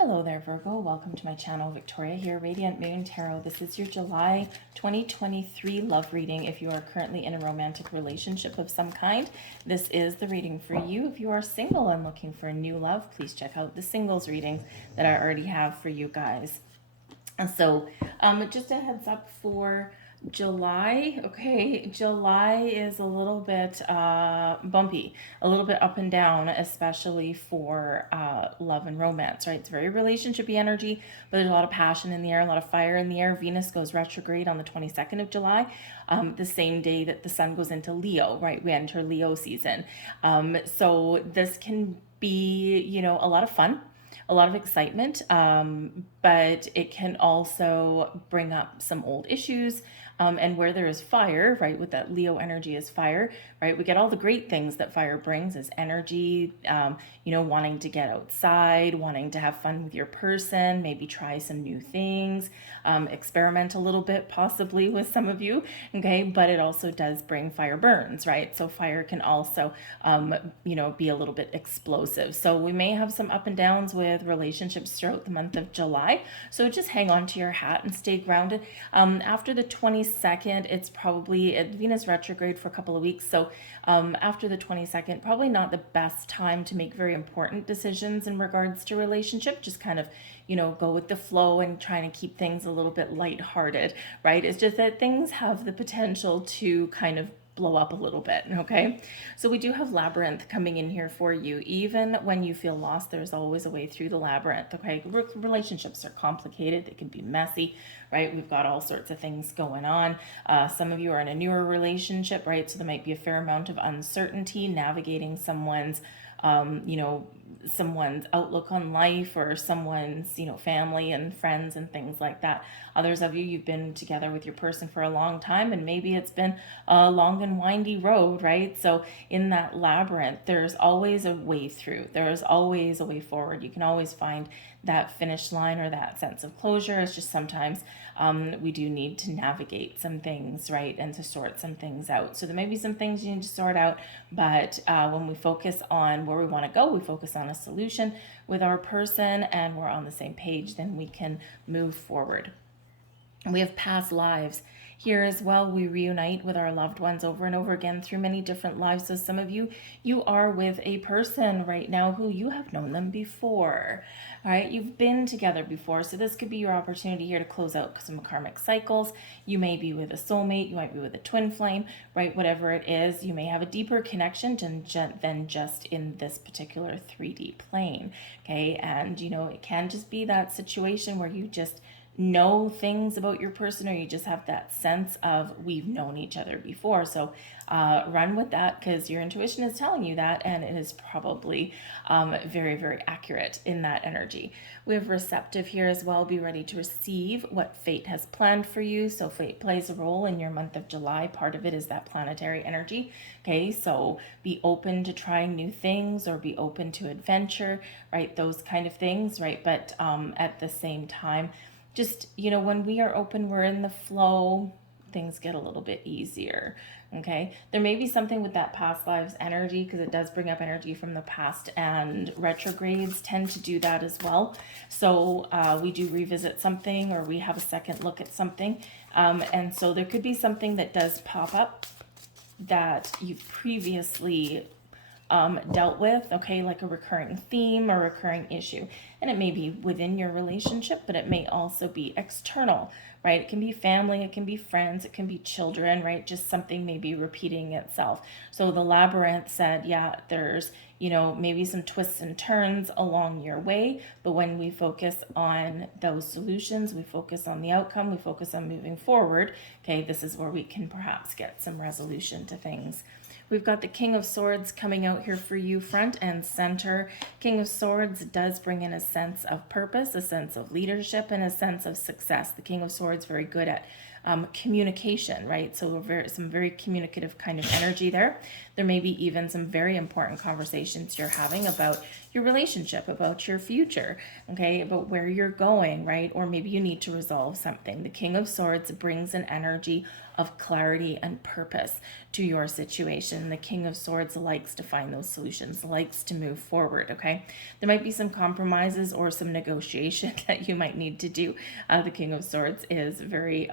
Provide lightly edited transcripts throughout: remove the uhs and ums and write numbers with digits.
Hello there, Virgo. Welcome to my channel. Victoria here, Radiant Moon Tarot. This is your July 2023 love reading. If you are currently in a romantic relationship of some kind, this is the reading for you. If you are single and looking for a new love, please check out the singles readings that I already have for you guys. And so just a heads up for July. Okay, July is a little bit bumpy, a little bit up and down, especially for love and romance, right? It's very relationshipy energy, but there's a lot of passion in the air, a lot of fire in the air. Venus goes retrograde on the 22nd of July, the same day that the sun goes into Leo, right? We enter Leo season. So this can be, a lot of fun, a lot of excitement, but it can also bring up some old issues. And where there is fire, right, with that Leo energy is fire, right, we get all the great things that fire brings as energy, wanting to get outside, wanting to have fun with your person, maybe try some new things, experiment a little bit possibly with some of you, okay, but it also does bring fire burns, right? So fire can also, be a little bit explosive. So we may have some up and downs with relationships throughout the month of July. So just hang on to your hat and stay grounded. After the 22nd, it's probably at Venus retrograde for a couple of weeks. So after the 22nd, probably not the best time to make very important decisions in regards to relationship. Just kind of, go with the flow and trying to keep things a little bit lighthearted, right? It's just that things have the potential to kind of blow up a little bit. Okay, so we do have labyrinth coming in here for you. Even when you feel lost, there's always a way through the labyrinth. Okay, relationships are complicated, they can be messy, right? We've got all sorts of things going on. Some of you are in a newer relationship, right? So there might be a fair amount of uncertainty navigating someone's someone's outlook on life, or someone's family and friends and things like that. Others of you, you've been together with your person for a long time, and maybe it's been a long and windy road, right? So in that labyrinth, there's always a way through, there's always a way forward. You can always find that finish line or that sense of closure. It's just sometimes we do need to navigate some things, right, and to sort some things out. So there may be some things you need to sort out, but when we focus on where we want to go, we focus on a solution with our person, and we're on the same page, then we can move forward. And we have past lives here as well. We reunite with our loved ones over and over again through many different lives. So some of you, you are with a person right now who you have known them before. All right, you've been together before. So this could be your opportunity here to close out some karmic cycles. You may be with a soulmate, you might be with a twin flame, right? Whatever it is, you may have a deeper connection than just in this particular 3D plane. Okay, and it can just be that situation where you just know things about your person, or you just have that sense of we've known each other before. So run with that, because your intuition is telling you that, and it is probably very, very accurate in that energy. We have receptive here as well. Be ready to receive what fate has planned for you. So fate plays a role in your month of July. Part of it is that planetary energy. Okay, so be open to trying new things, or be open to adventure, right? Those kind of things, right? But at the same time, just, when we are open, we're in the flow, things get a little bit easier. Okay, there may be something with that past lives energy, because it does bring up energy from the past, and retrogrades tend to do that as well. So we do revisit something, or we have a second look at something, and so there could be something that does pop up that you've previously dealt with, okay, like a recurring theme or recurring issue. And it may be within your relationship, but it may also be external, right? It can be family, it can be friends, it can be children, right? Just something may be repeating itself. So the labyrinth said, yeah, there's, maybe some twists and turns along your way, but when we focus on those solutions, we focus on the outcome, we focus on moving forward, okay, this is where we can perhaps get some resolution to things. We've got the King of Swords coming out here for you, front and center. King of Swords does bring in a sense of purpose, a sense of leadership, and a sense of success. The King of Swords very good at communication, right? So some very communicative kind of energy there. There may be even some very important conversations you're having about your relationship, about your future, okay, about where you're going, right? Or maybe you need to resolve something. The King of Swords brings an energy of clarity and purpose to your situation. The King of Swords likes to find those solutions, likes to move forward, okay? There might be some compromises or some negotiation that you might need to do. The King of Swords is very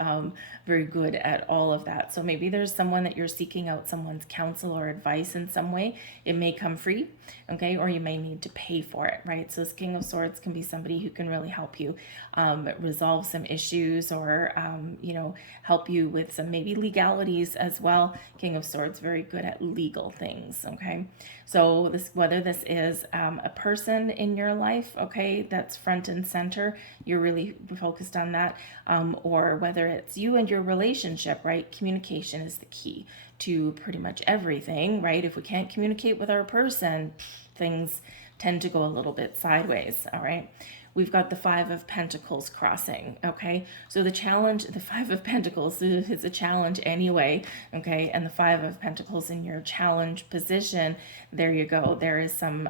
good at all of that. So maybe there's someone that you're seeking out, someone's counsel or advice in some way. It may come free, okay? Or you may need to pay for it, right? So this King of Swords can be somebody who can really help you resolve some issues, or help you with some maybe legalities as well. King of Swords, very good at legal things, okay? So whether this is a person in your life, okay, that's front and center, you're really focused on that, or whether it's you and your relationship, right? Communication is the key to pretty much everything, right? If we can't communicate with our person, things tend to go a little bit sideways, all right? We've got the Five of Pentacles crossing, okay? So the challenge, the Five of Pentacles is a challenge anyway, okay? And the Five of Pentacles in your challenge position, there you go. There is some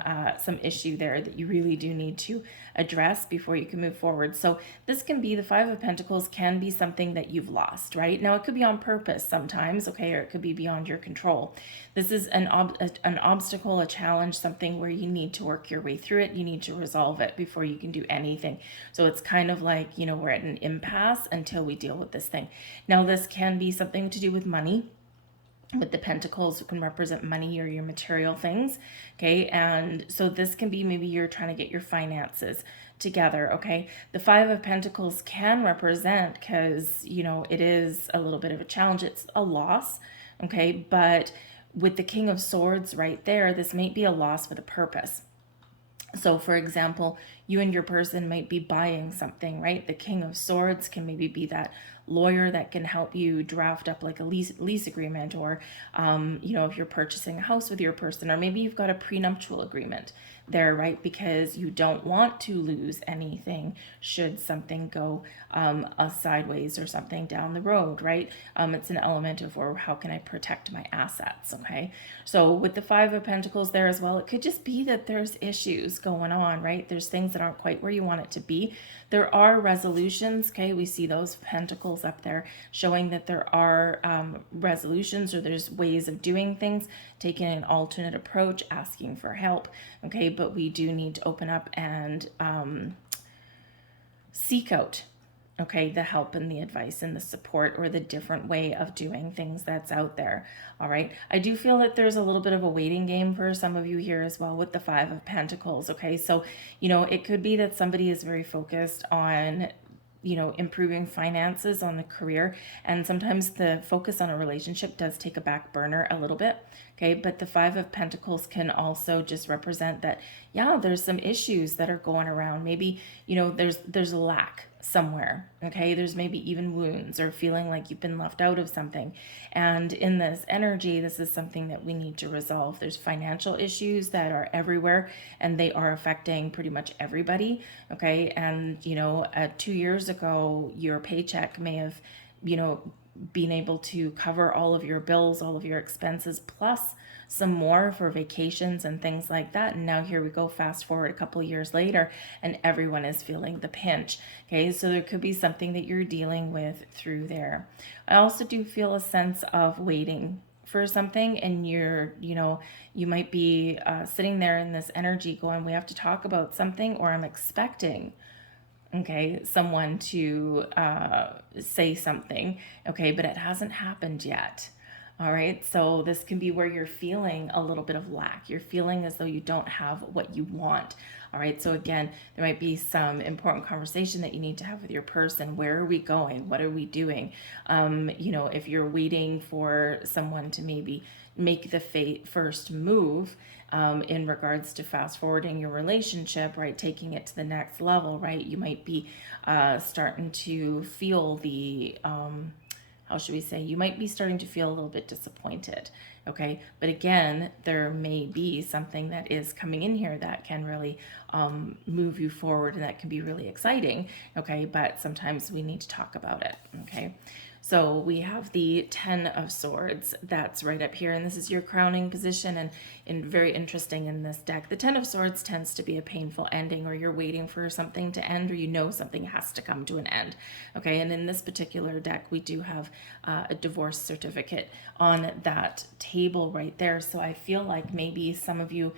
issue there that you really do need to address before you can move forward. So this can be, the Five of Pentacles can be something that you've lost, right? Now it could be on purpose sometimes, okay? Or it could be beyond your control. This is an obstacle, a challenge, something where you need to work your way through it. You need to resolve it before you can do anything. So it's kind of like, we're at an impasse until we deal with this thing. Now this can be something to do with money. With the pentacles, can represent money or your material things, okay? And so this can be, maybe you're trying to get your finances together, okay? The Five of Pentacles can represent, because, it is a little bit of a challenge. It's a loss, okay? But with the King of Swords right there, this might be a loss with a purpose. So for example, you and your person might be buying something, right? The King of Swords can maybe be that lawyer that can help you draft up like a lease agreement, or, if you're purchasing a house with your person, or maybe you've got a prenuptial agreement there, right? Because you don't want to lose anything should something go sideways or something down the road, right? It's an element of, or how can I protect my assets, okay? So with the Five of Pentacles there as well, it could just be that there's issues going on, right? There's things that aren't quite where you want it to be. There are resolutions, okay? We see those pentacles up there showing that there are resolutions, or there's ways of doing things, taking an alternate approach, asking for help, okay? But we do need to open up and seek out, okay, the help and the advice and the support, or the different way of doing things that's out there. All right. I do feel that there's a little bit of a waiting game for some of you here as well with the Five of Pentacles. Okay. So, it could be that somebody is very focused on, improving finances, on the career. And sometimes the focus on a relationship does take a back burner a little bit. Okay. But the Five of Pentacles can also just represent that, yeah, there's some issues that are going around. Maybe, there's a lack somewhere, okay? There's maybe even wounds, or feeling like you've been left out of something. And in this energy, this is something that we need to resolve. There's financial issues that are everywhere, and they are affecting pretty much everybody, okay? And, 2 years ago, your paycheck may have, been able to cover all of your bills, all of your expenses, plus some more for vacations and things like that. And now here we go, fast forward a couple of years later, and everyone is feeling the pinch. Okay, so there could be something that you're dealing with through there. I also do feel a sense of waiting for something, and you might be sitting there in this energy going, we have to talk about something, or I'm expecting, okay, someone to say something, okay, but it hasn't happened yet. All right, so this can be where you're feeling a little bit of lack. You're feeling as though you don't have what you want. All right, so again, there might be some important conversation that you need to have with your person. Where are we going? What are we doing? If you're waiting for someone to maybe make the first move in regards to fast forwarding your relationship, right, taking it to the next level, right, you might be starting to feel the how should we say, you might be starting to feel a little bit disappointed, okay? But again, there may be something that is coming in here that can really move you forward, and that can be really exciting, okay? But sometimes we need to talk about it, okay? So we have the Ten of Swords. That's right up here. And this is your crowning position, and very interesting in this deck. The Ten of Swords tends to be a painful ending, or you're waiting for something to end, or you know something has to come to an end. Okay, and in this particular deck, we do have a divorce certificate on that table right there. So I feel like maybe some of you,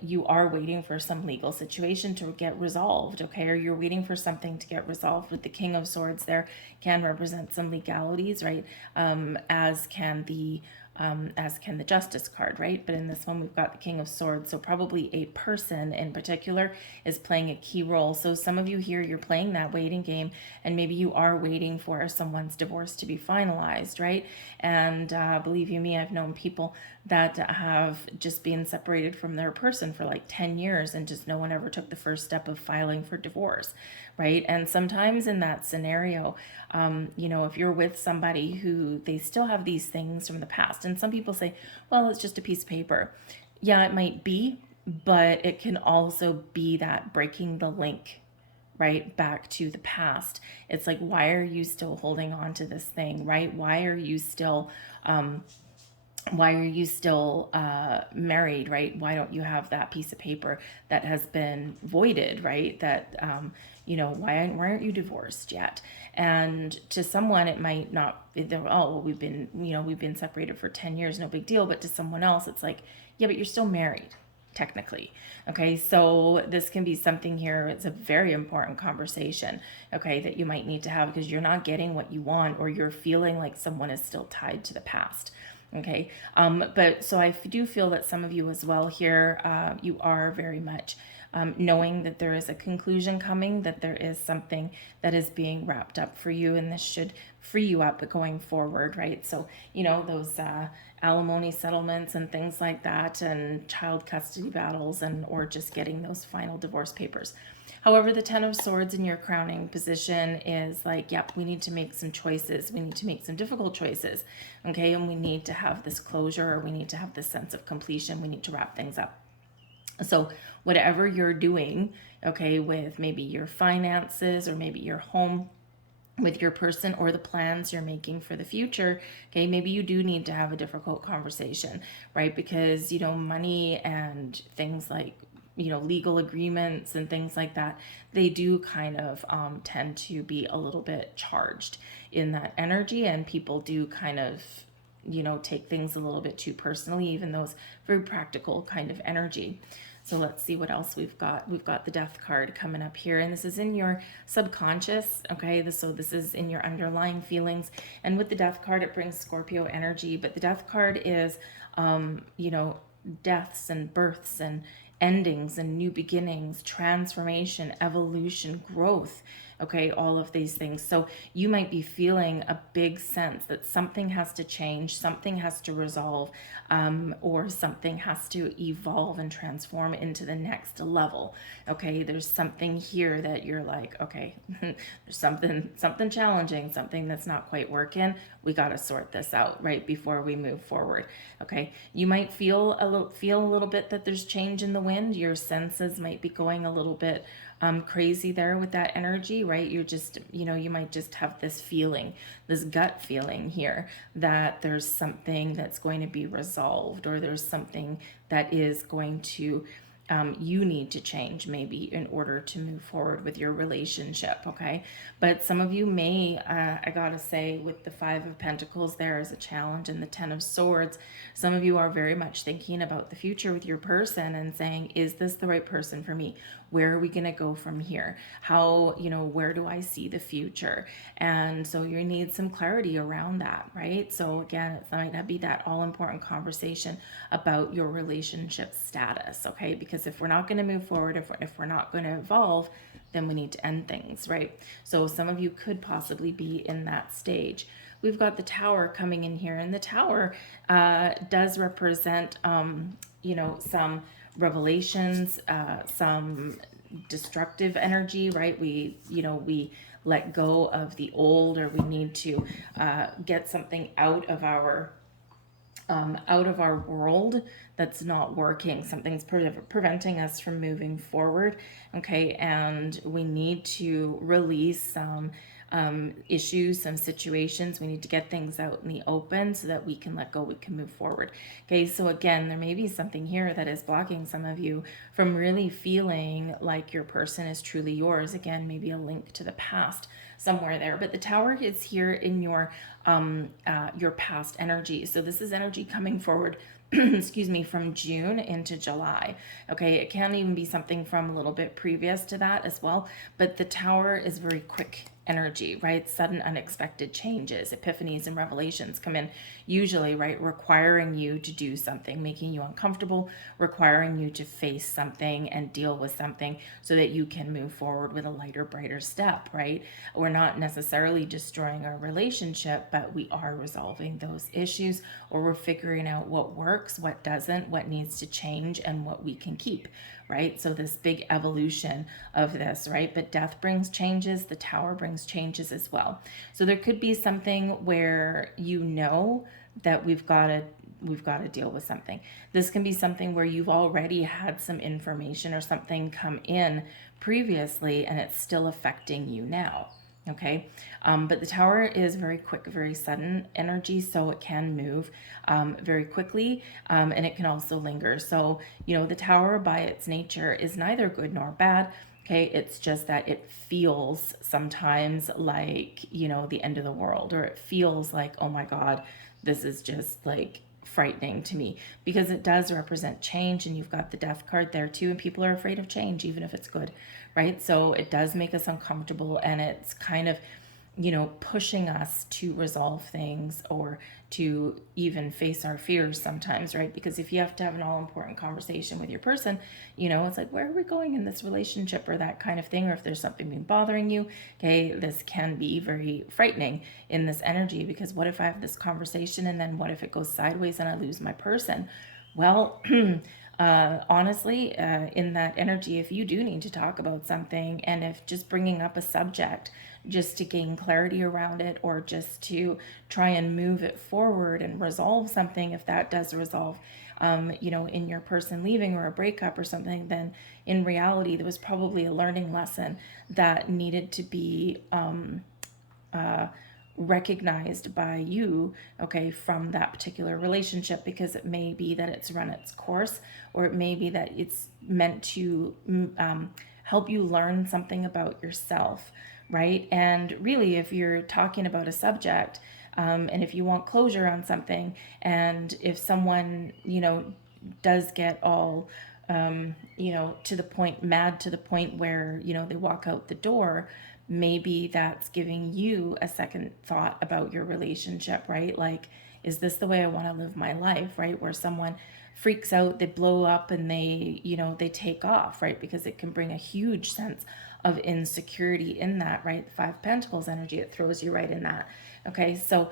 you are waiting for some legal situation to get resolved, okay? Or you're waiting for something to get resolved. With the King of Swords there can represent some legalities, right? As can the Justice card, right? But in this one, we've got the King of Swords. So probably a person in particular is playing a key role. So some of you here, you're playing that waiting game, and maybe you are waiting for someone's divorce to be finalized, right? And believe you me, I've known people that have just been separated from their person for like 10 years and just no one ever took the first step of filing for divorce, right? And sometimes in that scenario, if you're with somebody who they still have these things from the past, and some people say, well, it's just a piece of paper. Yeah, it might be, but it can also be that breaking the link right back to the past. It's like, why are you still holding on to this thing, right? Why are you still married, right? Why don't you have that piece of paper that has been voided, right? That why aren't you divorced yet? And to someone it might not, well, we've been separated for 10 years, no big deal. But to someone else it's like, yeah, but you're still married technically. Okay, so this can be something here. It's a very important conversation, okay, that you might need to have, because you're not getting what you want, or you're feeling like someone is still tied to the past. Okay, but so I do feel that some of you as well here, you are very much knowing that there is a conclusion coming, that there is something that is being wrapped up for you, and this should free you up going forward, right? So, those alimony settlements and things like that, and child custody battles, or just getting those final divorce papers. However, the Ten of Swords in your crowning position is like, yep, we need to make some choices. We need to make some difficult choices, okay? And we need to have this closure, or we need to have this sense of completion. We need to wrap things up. So whatever you're doing, okay, with maybe your finances, or maybe your home, with your person, or the plans you're making for the future, okay, maybe you do need to have a difficult conversation, right? Because, money and things like, legal agreements and things like that, they do kind of tend to be a little bit charged in that energy, and people do kind of take things a little bit too personally, even though it's very practical kind of energy. So let's see what else we've got. We've got the Death card coming up here, and this is in your subconscious, okay? So this is in your underlying feelings. And with the Death card, it brings Scorpio energy, but the Death card is, deaths and births and endings and new beginnings, transformation, evolution, growth, okay, all of these things. So you might be feeling a big sense that something has to change, something has to resolve, or something has to evolve and transform into the next level. Okay, there's something here that you're like, okay, there's something challenging, something that's not quite working. We got to sort this out right before we move forward. Okay, you might feel a little bit that there's change in the wind. Your senses might be going a little bit crazy there with that energy, right? You're just, you might just have this feeling, this gut feeling here, that there's something that's going to be resolved, or there's something that is going to, you need to change maybe in order to move forward with your relationship, okay? But some of you may, I gotta say, with the Five of Pentacles there as a challenge, and the Ten of Swords, some of you are very much thinking about the future with your person and saying, is this the right person for me? Where are we gonna go from here? How, where do I see the future? And so you need some clarity around that, right? So again, it might not be that all important conversation about your relationship status, okay? Because if we're not going to move forward, if we're not going to evolve, then we need to end things, right? So some of you could possibly be in that stage. We've got the Tower coming in here, and the Tower does represent, some revelations, some destructive energy, right? We let go of the old, or we need to get something out of our world that's not working. Something's preventing us from moving forward, okay? And we need to release some issues, some situations. We need to get things out in the open so that we can let go, we can move forward. Okay, so again, there may be something here that is blocking some of you from really feeling like your person is truly yours. Again, maybe a link to the past somewhere there. But the Tower is here in your past energy. So this is energy coming forward excuse me, from June into July. Okay, it can even be something from a little bit previous to that as well, but the Tower is very quick energy, right? Sudden unexpected changes, epiphanies and revelations come in usually, right? Requiring you to do something, making you uncomfortable, requiring you to face something and deal with something so that you can move forward with a lighter, brighter step, right? We're not necessarily destroying our relationship, but we are resolving those issues, or we're figuring out what works, what doesn't, what needs to change, and what we can keep, right? So this big evolution of this, right? But death brings changes, the Tower brings changes as well. So there could be something where you know that we've got to deal with something. This can be something where you've already had some information or something come in previously and it's still affecting you now. Okay, but the Tower is very quick, very sudden energy, so it can move very quickly, and it can also linger. So, the Tower by its nature is neither good nor bad. Okay, it's just that it feels sometimes like, the end of the world, or it feels like, oh my God, this is just like frightening to me, because it does represent change, and you've got the Death card there too, and people are afraid of change even if it's good, right? So it does make us uncomfortable, and it's kind of pushing us to resolve things or to even face our fears sometimes, right? Because if you have to have an all important conversation with your person, it's like, where are we going in this relationship, or that kind of thing, or if there's something been bothering you, okay, this can be very frightening in this energy, because what if I have this conversation and then what if it goes sideways and I lose my person? Well, honestly, in that energy, if you do need to talk about something, and if just bringing up a subject just to gain clarity around it, or just to try and move it forward and resolve something, if that does resolve, in your person leaving or a breakup or something, then in reality, there was probably a learning lesson that needed to be recognized by you, okay, from that particular relationship, because it may be that it's run its course, or it may be that it's meant to help you learn something about yourself, right? And really, if you're talking about a subject, and if you want closure on something, and if someone, does get all, to the point, mad to the point where, they walk out the door, maybe that's giving you a second thought about your relationship, right? Like, is this the way I want to live my life, right? Where someone freaks out, they blow up, and they take off, right? Because it can bring a huge sense of insecurity in that, right? The Five of Pentacles energy, it throws you right in that. Okay, so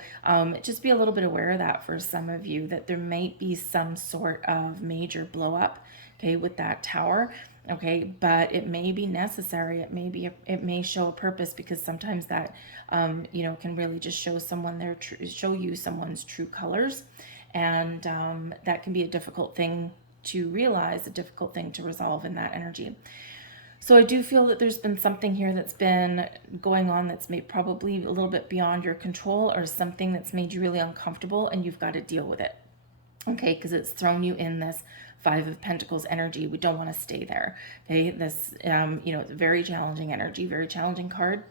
just be a little bit aware of that for some of you, that there might be some sort of major blow up, okay, with that Tower. Okay, but it may be necessary. It may show a purpose, because sometimes that can really just show show you someone's true colors, and that can be a difficult thing to realize, a difficult thing to resolve in that energy. So I do feel that there's been something here that's been going on that's probably a little bit beyond your control, or something that's made you really uncomfortable, and you've got to deal with it. Okay, because it's thrown you in this Five of Pentacles energy. We don't want to stay there. Okay, this, it's a very challenging energy, very challenging card.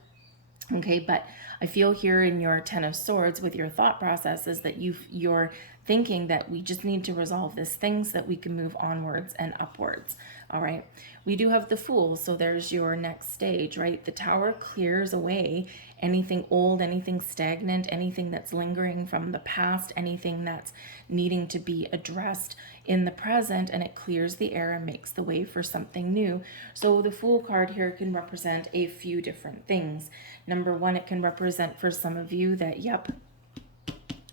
Okay, but I feel here in your Ten of Swords with your thought processes that you're thinking that we just need to resolve this thing so that we can move onwards and upwards. All right, we do have the Fool, so there's your next stage, right? The Tower clears away anything old, anything stagnant, anything that's lingering from the past, anything that's needing to be addressed in the present, and it clears the air and makes the way for something new. So the Fool card here can represent a few different things. Number one, it can represent for some of you that, yep,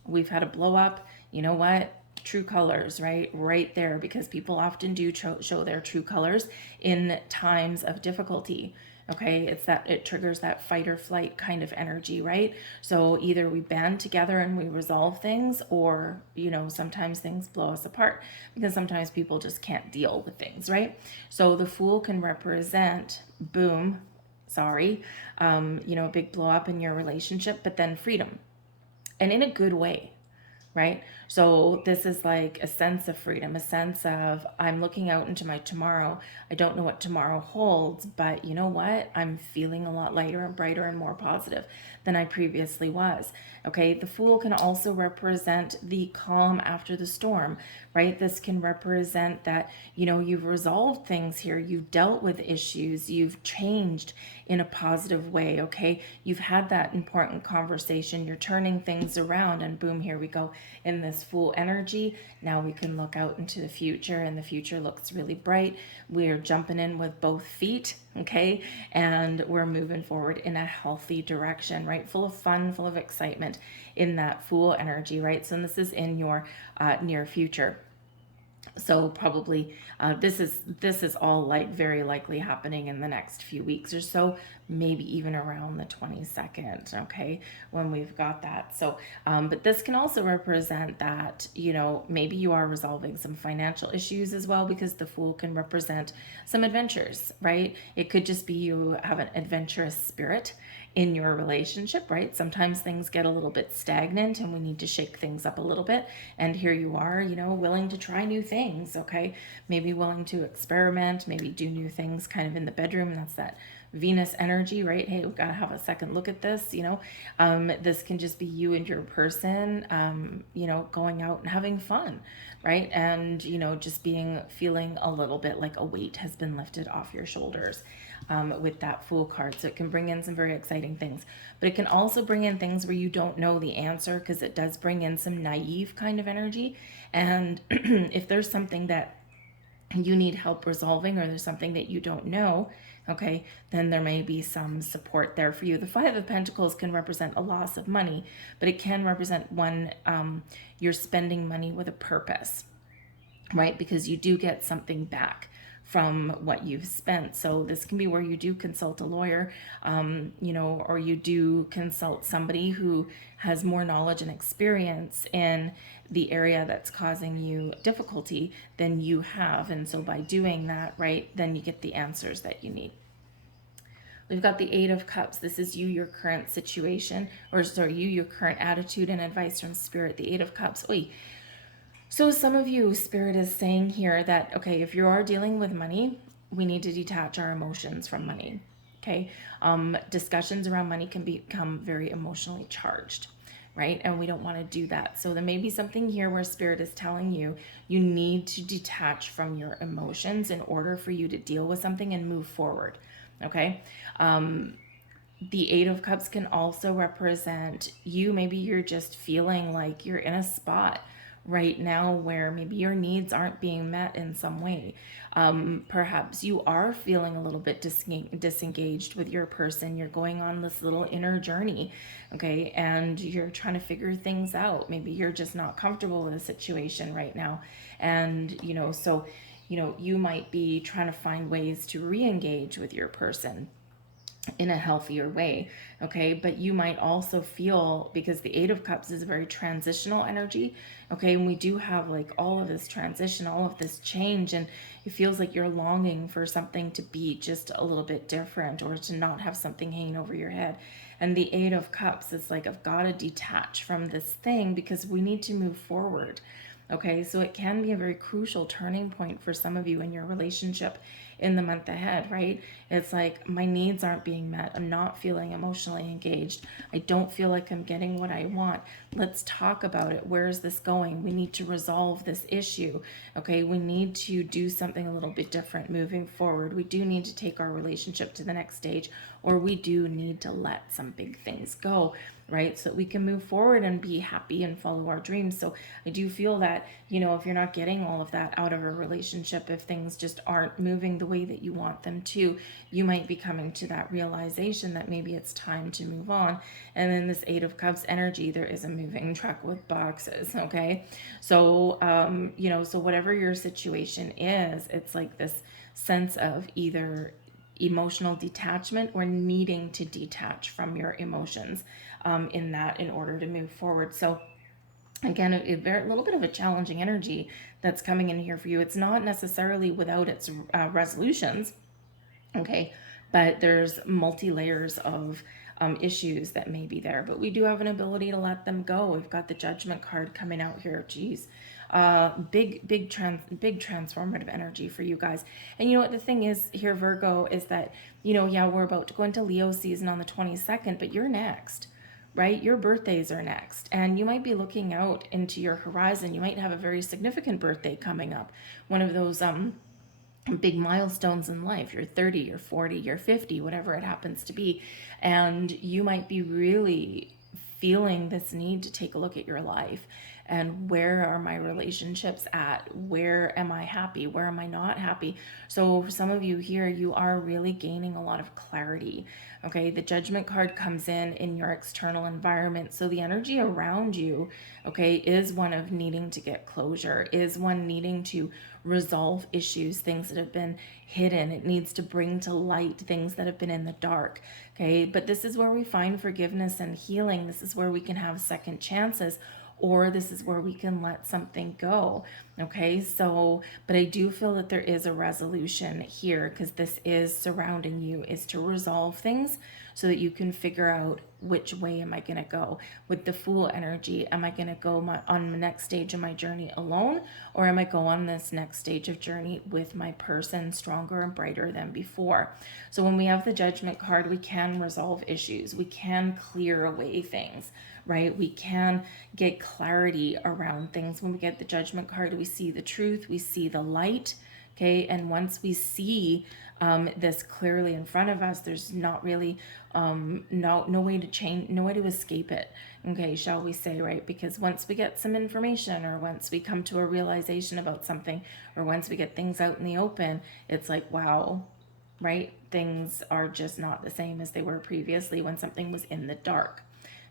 we've had a blow up. You know what? True colors, right there, because people often do show their true colors in times of difficulty. Okay, it's that it triggers that fight or flight kind of energy, right? So either we band together and we resolve things, or sometimes things blow us apart, because sometimes people just can't deal with things, right? So the Fool can represent, boom, sorry, a big blow up in your relationship, but then freedom, and in a good way, right? So this is like a sense of freedom, a sense of, I'm looking out into my tomorrow. I don't know what tomorrow holds, but you know what? I'm feeling a lot lighter and brighter and more positive than I previously was. Okay, the Fool can also represent the calm after the storm, right? This can represent that, you've resolved things here, you've dealt with issues, you've changed in a positive way, okay? You've had that important conversation, you're turning things around, and boom, here we go in this Fool energy. Now we can look out into the future, and the future looks really bright. We're jumping in with both feet, okay? And we're moving forward in a healthy direction, right? Full of fun, full of excitement in that Fool energy, right? So this is in your near future. So probably this is all like very likely happening in the next few weeks or so, maybe even around the 22nd, okay, when we've got that. So but this can also represent that, maybe you are resolving some financial issues as well, because the Fool can represent some adventures, right? It could just be you have an adventurous spirit in your relationship, right? Sometimes things get a little bit stagnant and we need to shake things up a little bit. And here you are, willing to try new things, okay? Maybe willing to experiment, maybe do new things kind of in the bedroom. That's that Venus energy, right? Hey, we've got to have a second look at this, this can just be you and your person, going out and having fun, right? And, just feeling a little bit like a weight has been lifted off your shoulders. With that Fool card. So it can bring in some very exciting things, but it can also bring in things where you don't know the answer, because it does bring in some naive kind of energy. And if there's something that you need help resolving, or there's something that you don't know, okay, then there may be some support there for you. The Five of Pentacles can represent a loss of money, but it can represent one, you're spending money with a purpose, right? Because you do get something back from what you've spent. So this can be where you do consult a lawyer, or you do consult somebody who has more knowledge and experience in the area that's causing you difficulty than you have. And so by doing that, right, then you get the answers that you need. We've got the Eight of Cups. This is you, your current situation, or sorry, your current attitude and advice from Spirit. The Eight of Cups. So some of you, Spirit is saying here that, okay, if you are dealing with money, we need to detach our emotions from money, okay? Discussions around money can become very emotionally charged, right? And we don't want to do that. So there may be something here where Spirit is telling you, you need to detach from your emotions in order for you to deal with something and move forward, okay? The Eight of Cups can also represent you. Maybe you're just feeling like you're in a spot right now where maybe your needs aren't being met in some way. Perhaps you are feeling a little bit disengaged with your person. You're going on this little inner journey, okay, and you're trying to figure things out. Maybe you're just not comfortable with a situation right now, and so you might be trying to find ways to re-engage with your person in a healthier way, okay? But you might also feel, because the Eight of Cups is a very transitional energy, okay? And we do have like all of this transition, all of this change, and it feels like you're longing for something to be just a little bit different, or to not have something hanging over your head. And the Eight of Cups is like, I've got to detach from this thing because we need to move forward. Okay, so it can be a very crucial turning point for some of you in your relationship in the month ahead, right? It's like, my needs aren't being met. I'm not feeling emotionally engaged. I don't feel like I'm getting what I want. Let's talk about it. Where is this going? We need to resolve this issue. Okay, we need to do something a little bit different moving forward. We do need to take our relationship to the next stage, or we do need to let some big things go, right? So that we can move forward and be happy and follow our dreams. So I do feel that, if you're not getting all of that out of a relationship, if things just aren't moving the way that you want them to, you might be coming to that realization that maybe it's time to move on. And then this Eight of Cups energy, there is a moving truck with boxes, okay? So, so whatever your situation is, it's like this sense of either emotional detachment or needing to detach from your emotions in order to move forward. So again, a little bit of a challenging energy that's coming in here for you. It's not necessarily without its resolutions, okay, but there's multi layers of issues that may be there, but we do have an ability to let them go. We've got the Judgment card coming out here. Geez, big transformative energy for you guys. And you know what the thing is here, Virgo, is that, you know, yeah, we're about to go into Leo season on the 22nd, but you're next, right? Your birthdays are next, and you might be looking out into your horizon. You might have a very significant birthday coming up, one of those big milestones in life. You're 30, you're 40, you're 50, whatever it happens to be. And you might be really feeling this need to take a look at your life and where are my relationships at? Where am I happy? Where am I not happy? So for some of you here, you are really gaining a lot of clarity. Okay, the Judgment card comes in your external environment. So the energy around you, okay, is one of needing to get closure, is one needing to resolve issues, things that have been hidden. It needs to bring to light things that have been in the dark. Okay, but this is where we find forgiveness and healing. This is where we can have second chances, or this is where we can let something go. Okay, so, but I do feel that there is a resolution here, because this is surrounding you, is to resolve things so that you can figure out which way am I going to go. With the Fool energy, am I going to go on the next stage of my journey alone, or am I go on this next stage of journey with my person, stronger and brighter than before? So when we have the Judgment card, we can resolve issues, we can clear away things, right? We can get clarity around things. When we get the Judgment card, we see the truth, we see the light. Okay, and once we see this clearly in front of us, there's not really no way to change, no way to escape it. Okay, shall we say, right? Because once we get some information, or once we come to a realization about something, or once we get things out in the open, it's like, wow, right? Things are just not the same as they were previously when something was in the dark.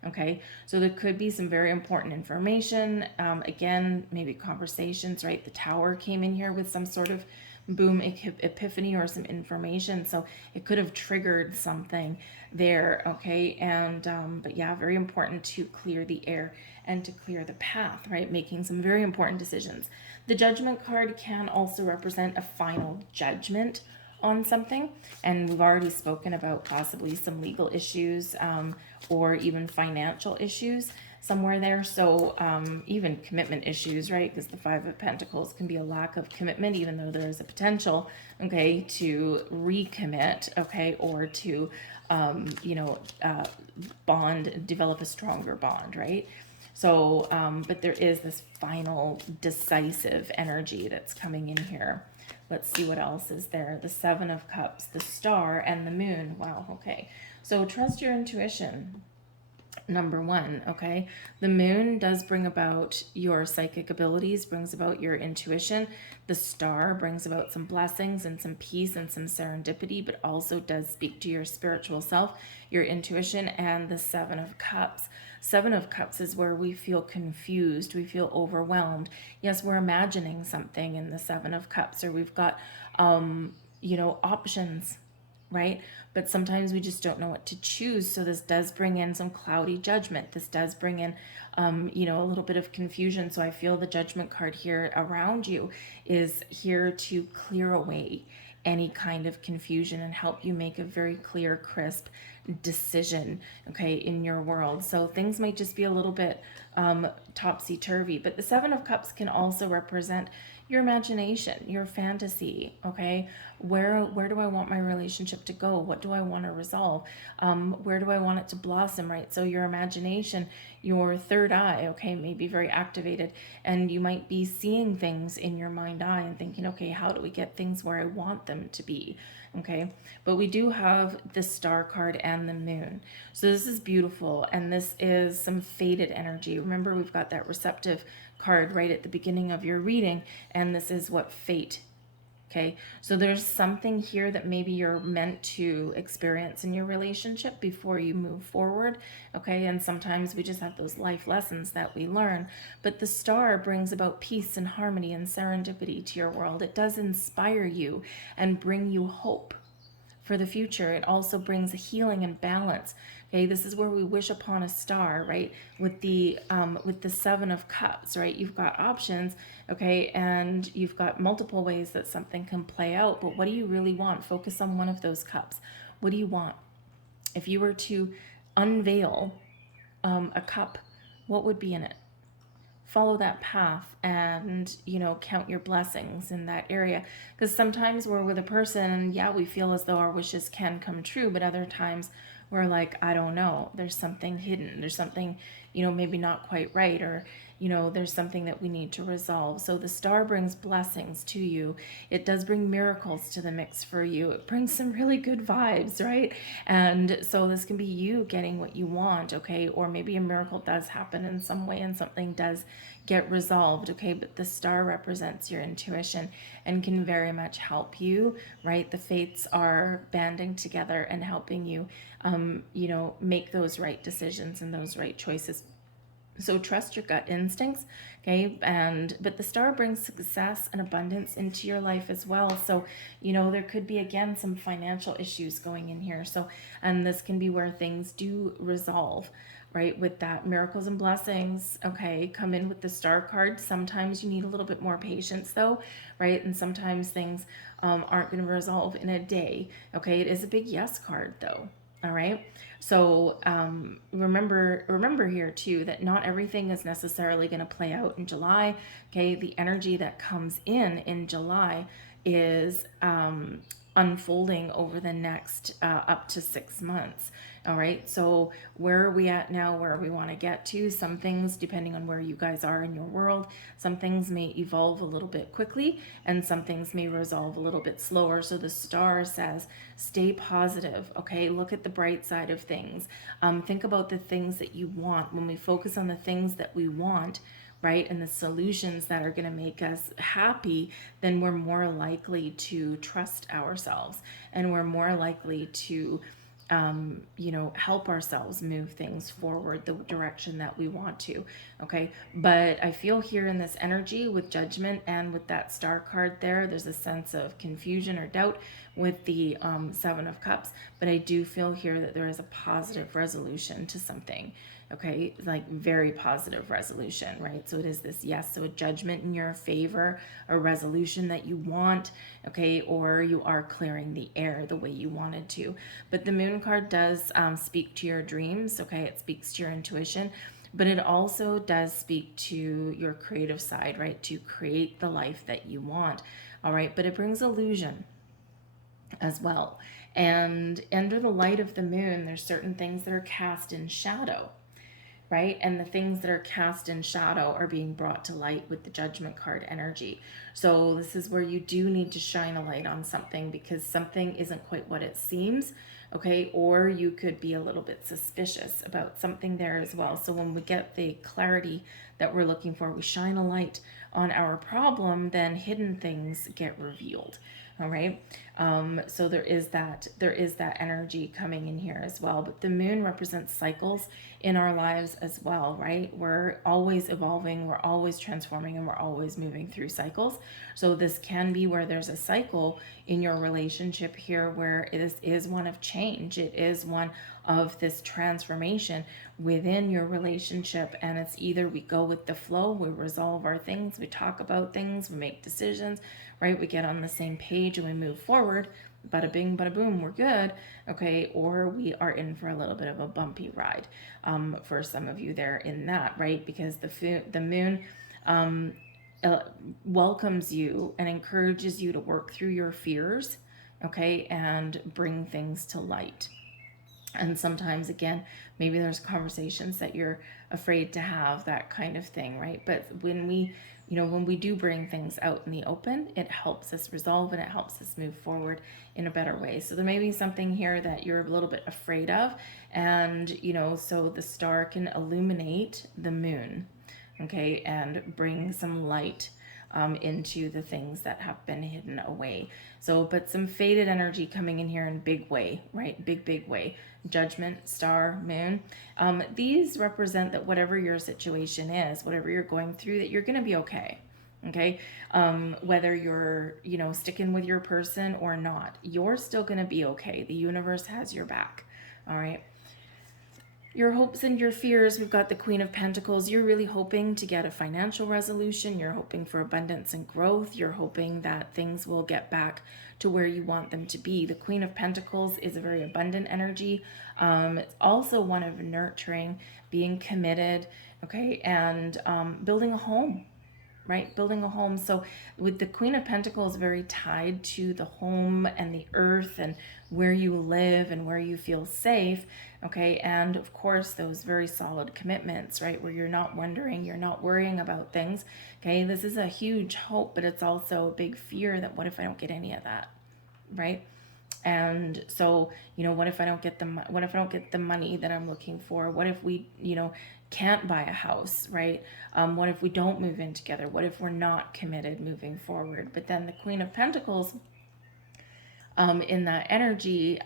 Okay, so there could be some very important information. Again, maybe conversations, right? The Tower came in here with some sort of boom epiphany or some information, so it could have triggered something there. Okay, and but yeah, very important to clear the air and to clear the path, right? Making some very important decisions. The Judgment card can also represent a final judgment on something, and we've already spoken about possibly some legal issues, or even financial issues somewhere there. So even commitment issues, right? Because the Five of Pentacles can be a lack of commitment, even though there is a potential, okay, to recommit, okay, or to bond, develop a stronger bond, right? So but there is this final decisive energy that's coming in here. Let's see what else is there. The Seven of Cups, the Star, and the Moon. Wow, okay. So trust your intuition, number one, okay? The Moon does bring about your psychic abilities, brings about your intuition. The Star brings about some blessings and some peace and some serendipity, but also does speak to your spiritual self, your intuition. And the Seven of Cups. Seven of Cups is where we feel confused, we feel overwhelmed. Yes, we're imagining something in the Seven of Cups, or we've got, options, right? But sometimes we just don't know what to choose. So this does bring in some cloudy judgment. This does bring in, a little bit of confusion. So I feel the Judgment card here around you is here to clear away any kind of confusion and help you make a very clear, crisp decision, okay, in your world. So things might just be a little bit topsy-turvy, but the Seven of Cups can also represent your imagination, your fantasy, okay? Where do I want my relationship to go? What do I want to resolve? Where do I want it to blossom, right? So your imagination, your third eye, okay, may be very activated, and you might be seeing things in your mind eye and thinking, okay, how do we get things where I want them to be? Okay, but we do have the Star card and the Moon. So this is beautiful, and this is some faded energy. Remember, we've got that receptive card right at the beginning of your reading, and this is what fate. Okay, so there's something here that maybe you're meant to experience in your relationship before you move forward. Okay, and sometimes we just have those life lessons that we learn. But the Star brings about peace and harmony and serendipity to your world. It does inspire you and bring you hope for the future. It also brings a healing and balance. Okay, this is where we wish upon a star, right? With the Seven of Cups, right? You've got options, okay, and you've got multiple ways that something can play out. But what do you really want? Focus on one of those cups. What do you want? If you were to unveil a cup, what would be in it? Follow that path and, count your blessings in that area. Because sometimes we're with a person and, yeah, we feel as though our wishes can come true, but other times we're like, I don't know, there's something hidden, there's something, maybe not quite right, or there's something that we need to resolve. So the star brings blessings to you. It does bring miracles to the mix for you. It brings some really good vibes, right? And so this can be you getting what you want, okay? Or maybe a miracle does happen in some way and something does get resolved, okay? But the star represents your intuition and can very much help you, right? The fates are banding together and helping you, make those right decisions and those right choices. So trust your gut instincts, okay? But the star brings success and abundance into your life as well. So, there could be, again, some financial issues going in here. So, and this can be where things do resolve, right? With that, miracles and blessings, okay, come in with the star card. Sometimes you need a little bit more patience though, right? And sometimes things aren't going to resolve in a day, okay? It is a big yes card though. All right. So remember here too that not everything is necessarily going to play out in July. Okay. The energy that comes in July is unfolding over the next up to 6 months. All right. So where are we at now? Where we want to get to? Some things, depending on where you guys are in your world, some things may evolve a little bit quickly and some things may resolve a little bit slower. So the star says, stay positive. Okay. Look at the bright side of things. Think about the things that you want. When we focus on the things that we want, right, and the solutions that are going to make us happy, then we're more likely to trust ourselves and we're more likely to help ourselves move things forward the direction that we want to. Okay. But I feel here in this energy with judgment and with that star card there's a sense of confusion or doubt with the 7 of Cups. But I do feel here that there is a positive resolution to something. Okay, like very positive resolution, right? So it is this yes, so a judgment in your favor, a resolution that you want, okay, or you are clearing the air the way you wanted to. But the moon card does speak to your dreams, okay? It speaks to your intuition, but it also does speak to your creative side, right? To create the life that you want, all right? But it brings illusion as well. And under the light of the moon, there's certain things that are cast in shadow, right? And the things that are cast in shadow are being brought to light with the judgment card energy. So this is where you do need to shine a light on something because something isn't quite what it seems, okay? Or you could be a little bit suspicious about something there as well. So when we get the clarity that we're looking for, we shine a light on our problem, then hidden things get revealed. All right. So there is that energy coming in here as well. But the moon represents cycles in our lives as well, right? We're always evolving, we're always transforming, and we're always moving through cycles. So this can be where there's a cycle in your relationship here where it is one of change. It is one of this transformation within your relationship. And it's either we go with the flow, we resolve our things, we talk about things, we make decisions, right? We get on the same page and we move forward. Bada bing, bada boom, we're good. Okay. Or we are in for a little bit of a bumpy ride for some of you there in that, right? Because the moon welcomes you and encourages you to work through your fears, okay, and bring things to light. And sometimes, again, maybe there's conversations that you're afraid to have, that kind of thing, right? But when we do bring things out in the open, it helps us resolve and it helps us move forward in a better way. So there may be something here that you're a little bit afraid of, and so the star can illuminate the moon, okay, and bring some light into the things that have been hidden away. So, but some faded energy coming in here in big way, right? Big way. Judgment, star, moon. These represent that whatever your situation is, whatever you're going through, that you're going to be okay. Okay. Whether you're, sticking with your person or not, you're still going to be okay. The universe has your back. All right. Your hopes and your fears, we've got the Queen of Pentacles. You're really hoping to get a financial resolution. You're hoping for abundance and growth. You're hoping that things will get back to where you want them to be. The Queen of Pentacles is a very abundant energy. It's also one of nurturing, being committed, okay, and building a home, right? Building a home. So with the Queen of Pentacles, very tied to the home and the earth and where you live and where you feel safe, okay? And of course, those very solid commitments, right? Where you're not wondering, you're not worrying about things, okay? This is a huge hope, but it's also a big fear that what if I don't get any of that, right? And so, what if I don't get the money that I'm looking for? What if we, can't buy a house, right? What if we don't move in together? What if we're not committed moving forward? But then the Queen of Pentacles, in that energy,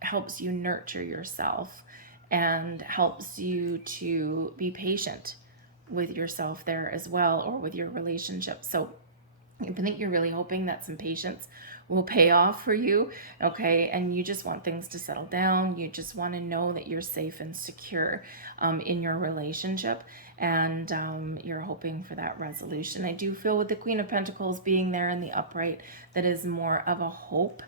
helps you nurture yourself and helps you to be patient with yourself there as well, or with your relationship. So I think you're really hoping that some patience will pay off for you, okay? And you just want things to settle down. You just want to know that you're safe and secure in your relationship, and you're hoping for that resolution. I do feel with the Queen of Pentacles being there in the upright, that is more of a hope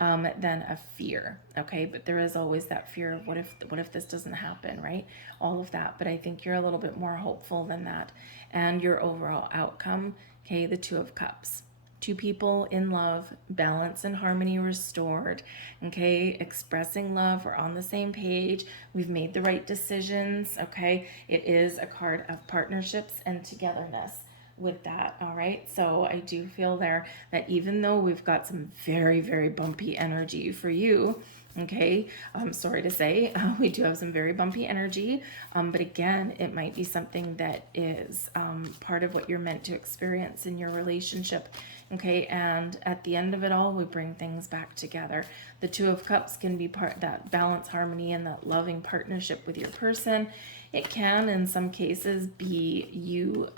than a fear, okay? But there is always that fear of what if this doesn't happen, right? All of that. But I think you're a little bit more hopeful than that. And your overall outcome, okay, the Two of Cups. Two people in love, balance and harmony restored, okay, expressing love, we're on the same page, we've made the right decisions, okay? It is a card of partnerships and togetherness with that, all right? So I do feel there that even though we've got some very, very bumpy energy for you, okay, I'm sorry to say, we do have some very bumpy energy, but again, it might be something that is part of what you're meant to experience in your relationship, okay? And at the end of it all, we bring things back together. The Two of Cups can be part that balance, harmony, and that loving partnership with your person. It can, in some cases, be you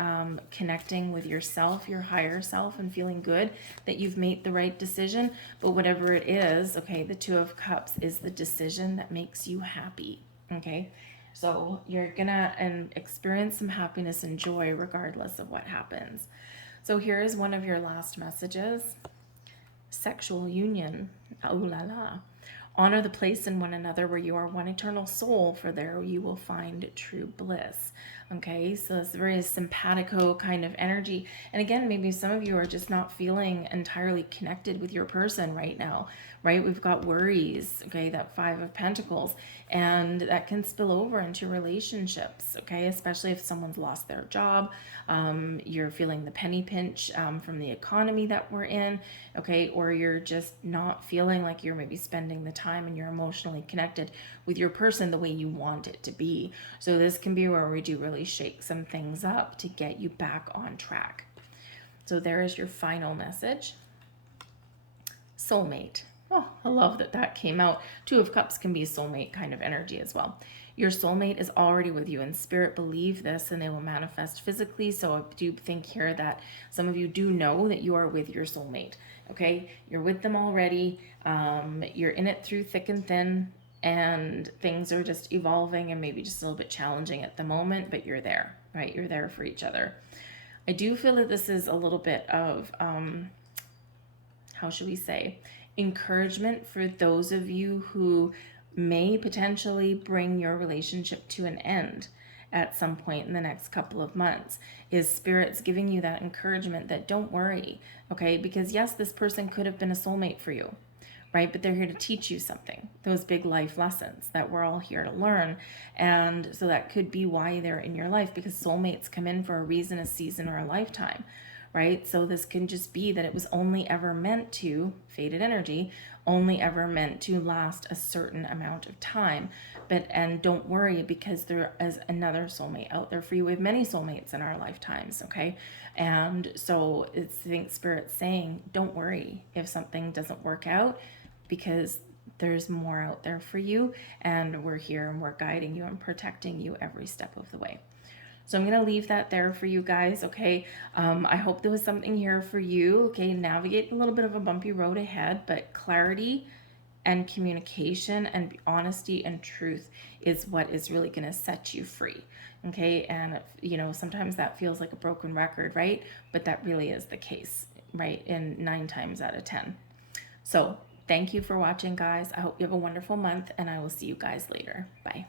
connecting with yourself, your higher self, and feeling good that you've made the right decision. But whatever it is, okay, the Two of Cups is the decision that makes you happy, okay? So you're gonna experience some happiness and joy regardless of what happens. So here is one of your last messages. Sexual union. Ooh la la. Honor the place in one another where you are one eternal soul, for there you will find true bliss. Okay, so it's a very simpatico kind of energy. And again, maybe some of you are just not feeling entirely connected with your person right now, right? We've got worries, okay, that Five of Pentacles, and that can spill over into relationships, okay, especially if someone's lost their job, you're feeling the penny pinch from the economy that we're in, okay, or you're just not feeling like you're maybe spending the time and you're emotionally connected with your person the way you want it to be. So this can be where we do really shake some things up to get you back on track. So there is your final message. Soulmate. Oh, I love that that came out. Two of Cups can be soulmate kind of energy as well. Your soulmate is already with you in spirit. Believe this and they will manifest physically. So I do think here that some of you do know that you are with your soulmate. Okay, you're with them already. You're in it through thick and thin, and things are just evolving and maybe just a little bit challenging at the moment, but you're there, right? You're there for each other. I do feel that this is a little bit of, how should we say, encouragement for those of you who may potentially bring your relationship to an end at some point in the next couple of months. Is spirits giving you that encouragement that don't worry, okay? Because yes, this person could have been a soulmate for you, right? But they're here to teach you something, those big life lessons that we're all here to learn. And so that could be why they're in your life, because soulmates come in for a reason, a season, or a lifetime, right? So this can just be that it was only ever meant to, faded energy, only ever meant to last a certain amount of time. And don't worry, because there is another soulmate out there for you. We have many soulmates in our lifetimes, okay? And so it's, I think, Spirit's saying, don't worry if something doesn't work out, because there's more out there for you, and we're here and we're guiding you and protecting you every step of the way. So I'm going to leave that there for you guys, okay? I hope there was something here for you, okay? Navigate a little bit of a bumpy road ahead, but clarity and communication and honesty and truth is what is really going to set you free. Okay. And, you know, sometimes that feels like a broken record, right? But that really is the case, right? In 9 times out of 10. So thank you for watching, guys. I hope you have a wonderful month, and I will see you guys later. Bye.